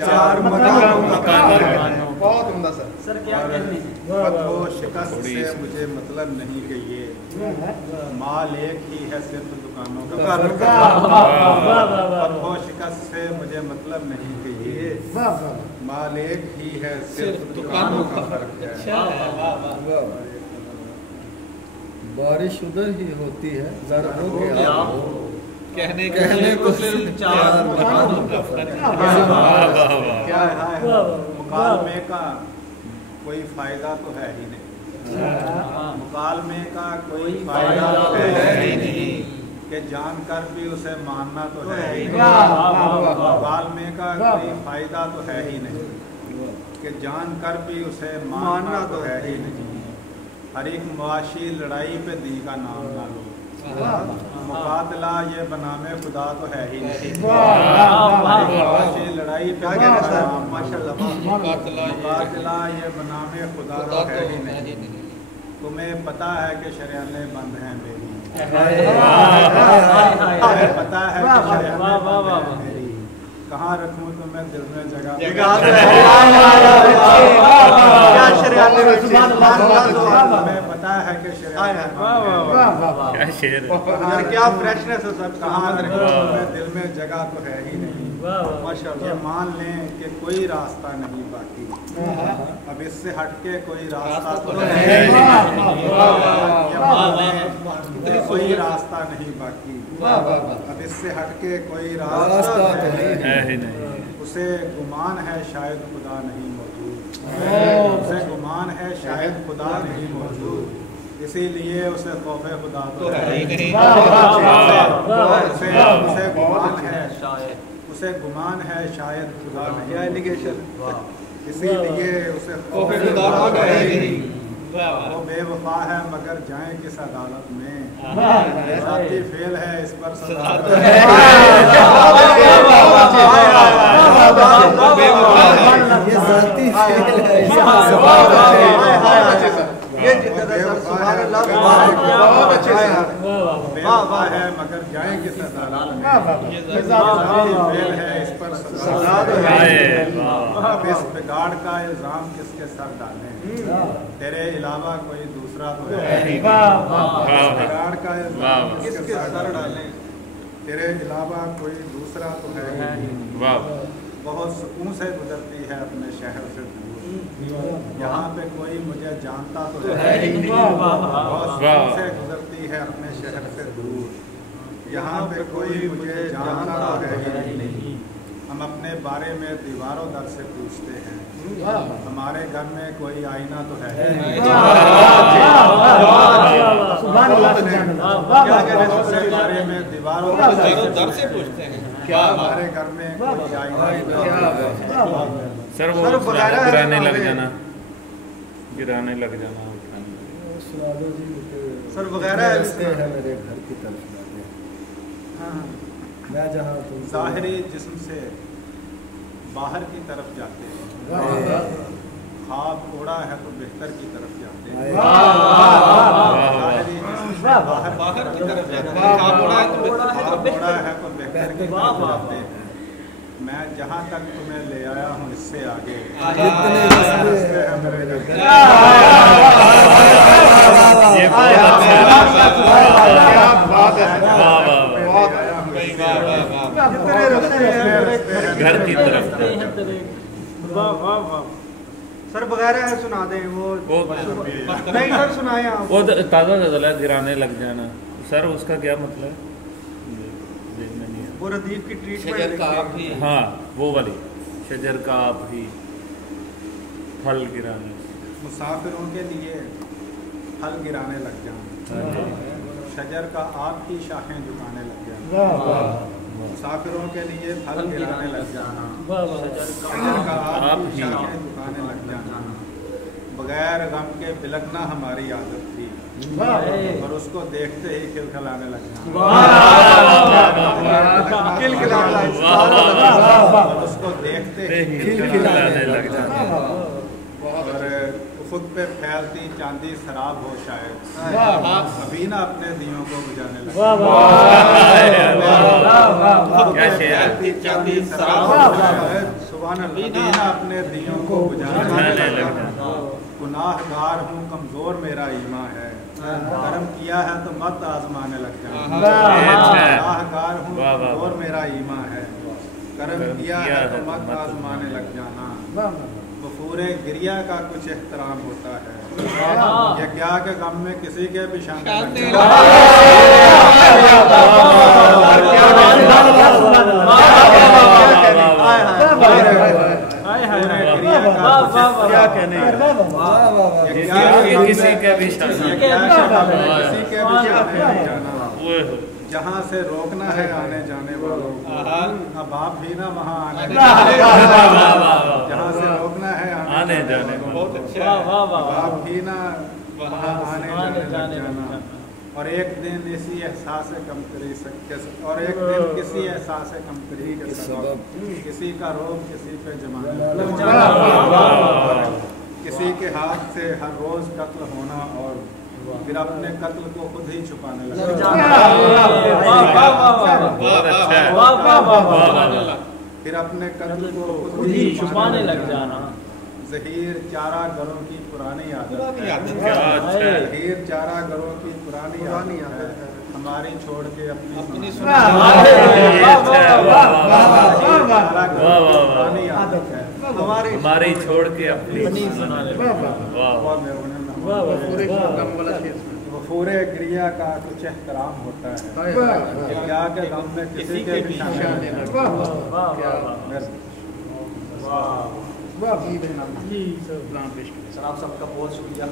चार मकानों। बहुत उम्दा सर। सर क्या कहने हैं? फतहो शिकस्त से मुझे मतलब नहीं कि ये माल एक ही है सिर्फ दुकानों का। फतहो शिकस्त से मुझे मतलब नहीं कि ये माल एक ही है सिर्फ दुकानों का फर्क है। बारिश उधर ही होती है ज़रा कहने को सिर्फ चार मकानों का फर्क है। क्या है मुकालमे का कोई फायदा तो है ही नहीं। मुकालमे का कोई फायदा तो है ही नहीं कि जानकर भी उसे मानना तो है ही नहीं। मुकालमे का कोई फायदा तो है ही नहीं कि जानकर भी उसे मानना तो है ही नहीं। हर एक मुआशी लड़ाई पे दी का नाम ना लो। मुकातला ये बनामे खुदा तो है ही नहीं। मुआशी लड़ाई पे मुकातला ये बनामे खुदा तो है ही नहीं। तुम्हें पता है कि शरियाने बंद हैं मेरी। तुम्हें पता है कि शरियाने बंद हैं मेरी। कहाँ रखूँ तुम्हें दिल में जगह। क्या शरियाने तुम्हें पता है कि क्या फ्रेशनेस है सर। कहाँ रखूँ तुम्हें दिल में जगह तो है ही नहीं। ये मान लें कि कोई रास्ता नहीं बाकी। अब इससे हटके कोई रास्ता तो है नहीं। कोई रास्ता नहीं बाकी। अब इससे हटके कोई रास्ता है ही नहीं। उसे गुमान है शायद खुदा नहीं मौजूद। उसे गुमान है शायद खुदा नहीं मौजूद। इसीलिए उसे खौफे खुदा तो है ही नहीं। उसे गुमान है शायद खुदा नहीं। इसीलिए उसे खौफे खुदा तो है ही नहीं। वो बेवफा है मगर जाए किस अदालत में। जाती फेल है इस पर सजा तो है। ये बेवफा है मगर जाए किस अदालत में। फेल है इस पर सजा तो है। अब इस बिगाड़ का इल्जाम किसके सर डालें। तेरे अलावा कोई दूसरा तो है। बिगाड़ का इल्जाम किसके सर डालें। तेरे अलावा कोई दूसरा तो है। बहुत सुकून से गुजरती है अपने शहर से दूर। यहाँ पे कोई मुझे जानता तो है ही नहीं। बहुत सुकून से गुजरती है अपने शहर से दूर। यहाँ पे कोई मुझे जानता तो है ही नहीं। हम अपने बारे में दीवारों दर से पूछते हैं। हमारे घर में कोई आईना तो है ही नहीं। अपने बारे में दीवारों दर से पूछते हैं। क्या हमारे घर में कोई आईना सर वो गिराने लग जाना सर वगैरह है मेरे घर की तरफ जाते हैं। मैं जहाँ ज़ाहिरी जिस्म से बाहर की तरफ जाते हैं। ख्वाब उड़ा है तो बेहतर की तरफ जाते हैं। ज़ाहिरी जिस्म से बाहर की तरफ जाते हैं। ख्वाब उड़ा है तो बेहतर की तरफ जाते हैं। मैं जहाँ तक तुम्हें ले आया हूँ इससे आगे घर की तरफ। सर वगैरह है सुना दें वो नहीं सर सुनाए आप। वो ताज़ा गिराने लग जाना सर उसका क्या मतलब है? वो रदीफ की ट्रीटमेंट। हाँ वो वाली शजर का आप ही फल गिराने। मुसाफिरों के लिए फल गिराने लग जाना। शजर का आप ही शाखें झुकाने लग जाना। मुसाफिरों के लिए फल गिराने लग जाना। शजर का आप ही शाखें झुकाने लग जाना। बगैर गम के बिलकना हमारी आदत थी और उसको देखते ही खिलखिलाने लग जाना। और उसको देखते ही खिलखिलाने लग जाना। और उफुक पे फैलती चांदी शराब हो शायद, अभी ना अपने दियों को बुझाने लगे। क्या शेर चांदी शराब हो शायद, अभी ना अपने दियों को बुझाने लगे। गुनाहगार हूँ कमजोर मेरा ईमान है, कर्म किया है तो मत आजमाने लग जाना। गुनाहगार हूँ कमजोर मेरा ईमान है, कर्म किया है तो मत आजमाने लग जाना। वफूरे गिरिया का कुछ एहतराम होता है, ये क्या के गम में किसी के भी शामिल क्या कहने किसी के भी जहाँ से रोकना है आने जाने वालों को, अब आप भी ना वहाँ आने जहाँ से रोकना है आने जाने वालों को, आप भी ना वहाँ आने जाने जाना। और एक दिन इसी एहसास कमतरी और एक दिन किसी एहसास कमतरी के सबब किसी का रोब किसी पे जमाने, किसी के हाथ से हर रोज कत्ल होना और फिर अपने कत्ल को खुद ही छुपाने लगा। फिर अपने कत्ल को खुद ही छुपाने लग जाना। ज़हीर चारा घरों की पुरानी आदत है, ज़हीर चारा घरों की पुरानी आदत है, हमारी छोड़ के अपनी पुरानी आदत है, हमारी छोड़ के अपनी वफूरे गिरिया का कुछ एहतराम होता है, क्या के गम में किसी के भी शामिल नहीं। सर आप सबका बहुत शुक्रिया।